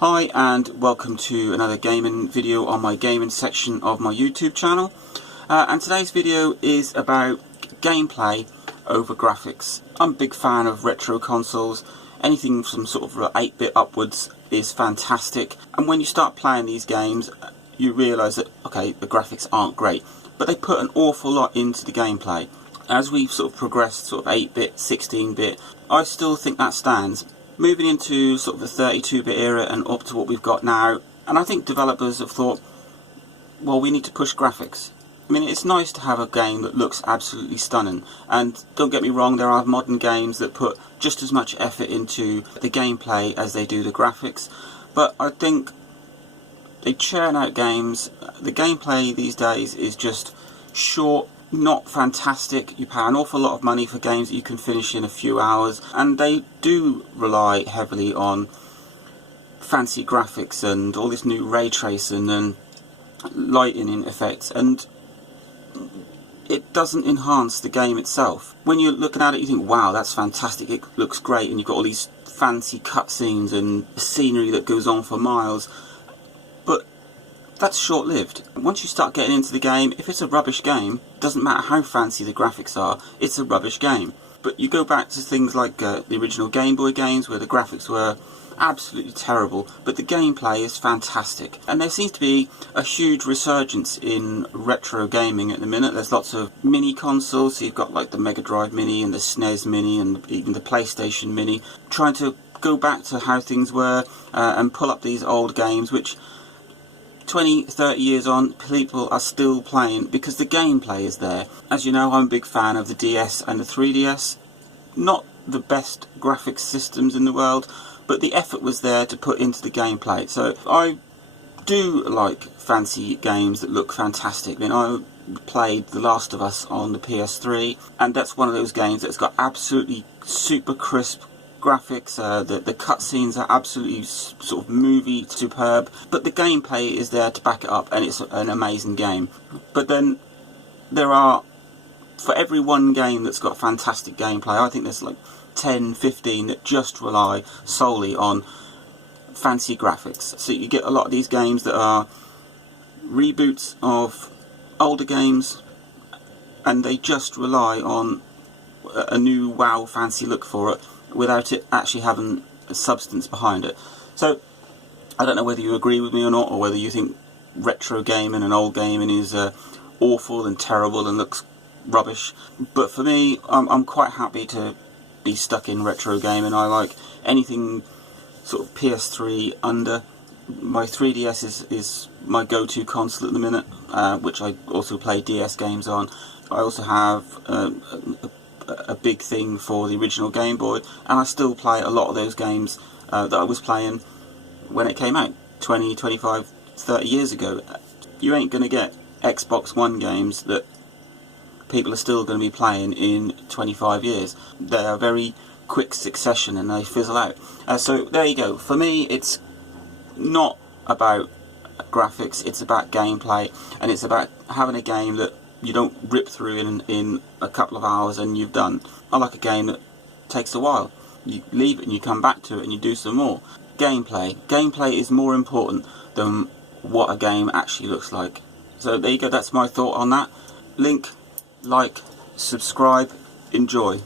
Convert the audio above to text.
Hi and welcome to another gaming video on my gaming section of my YouTube channel. And today's video is about gameplay over graphics. I'm a big fan of retro consoles. Anything from sort of 8-bit upwards is fantastic. And when you start playing these games, you realise that, okay, the graphics aren't great, but they put an awful lot into the gameplay. As we've sort of progressed sort of 8-bit, 16-bit, I still think that stands. Moving into sort of the 32-bit era and up to what we've got now, and I think developers have thought, well, we need to push graphics. I mean, it's nice to have a game that looks absolutely stunning, and don't get me wrong, there are modern games that put just as much effort into the gameplay as they do the graphics, but I think they churn out games. The gameplay these days is just short, not fantastic. You pay an awful lot of money for games that you can finish in a few hours, and they do rely heavily on fancy graphics and all this new ray tracing and lighting effects, and it doesn't enhance the game itself. When you're looking at it, you think, wow, that's fantastic, it looks great, and you've got all these fancy cutscenes and scenery that goes on for miles, but that's short-lived. Once you start getting into the game, if it's a rubbish game, doesn't matter how fancy the graphics are, it's a rubbish game. But you go back to things like the original Game Boy games, where the graphics were absolutely terrible, but the gameplay is fantastic. And there seems to be a huge resurgence in retro gaming at the minute. There's lots of mini consoles, so you've got like the Mega Drive Mini and the SNES Mini and even the PlayStation Mini, trying to go back to how things were and pull up these old games, which 20, 30 years on, people are still playing because the gameplay is there. As you know, I'm a big fan of the DS and the 3DS. Not the best graphics systems in the world, but the effort was there to put into the gameplay. So I do like fancy games that look fantastic. I mean, I played The Last of Us on the PS3, and that's one of those games that's got absolutely super crisp graphics. The cutscenes are absolutely sort of movie superb, but the gameplay is there to back it up, and it's an amazing game. But then there are, for every one game that's got fantastic gameplay, I think there's like 10, 15 that just rely solely on fancy graphics. So you get a lot of these games that are reboots of older games, and they just rely on a new wow fancy look for it, without it actually having a substance behind it. So I don't know whether you agree with me or not, or whether you think retro gaming and old gaming is awful and terrible and looks rubbish. But for me, I'm quite happy to be stuck in retro gaming. I like anything sort of PS3 under. My 3DS is my go-to console at the minute, which I also play DS games on. I also have a big thing for the original Game Boy, and I still play a lot of those games that I was playing when it came out 20, 25, 30 years ago. You ain't going to get Xbox One games that people are still going to be playing in 25 years. They are very quick succession and they fizzle out. So there you go. For me, it's not about graphics, it's about gameplay, and it's about having a game that you don't rip through in a couple of hours and you've done. I like a game that takes a while. You leave it and you come back to it and you do some more. Gameplay is more important than what a game actually looks like. So there you go, that's my thought on that. Like, subscribe, enjoy.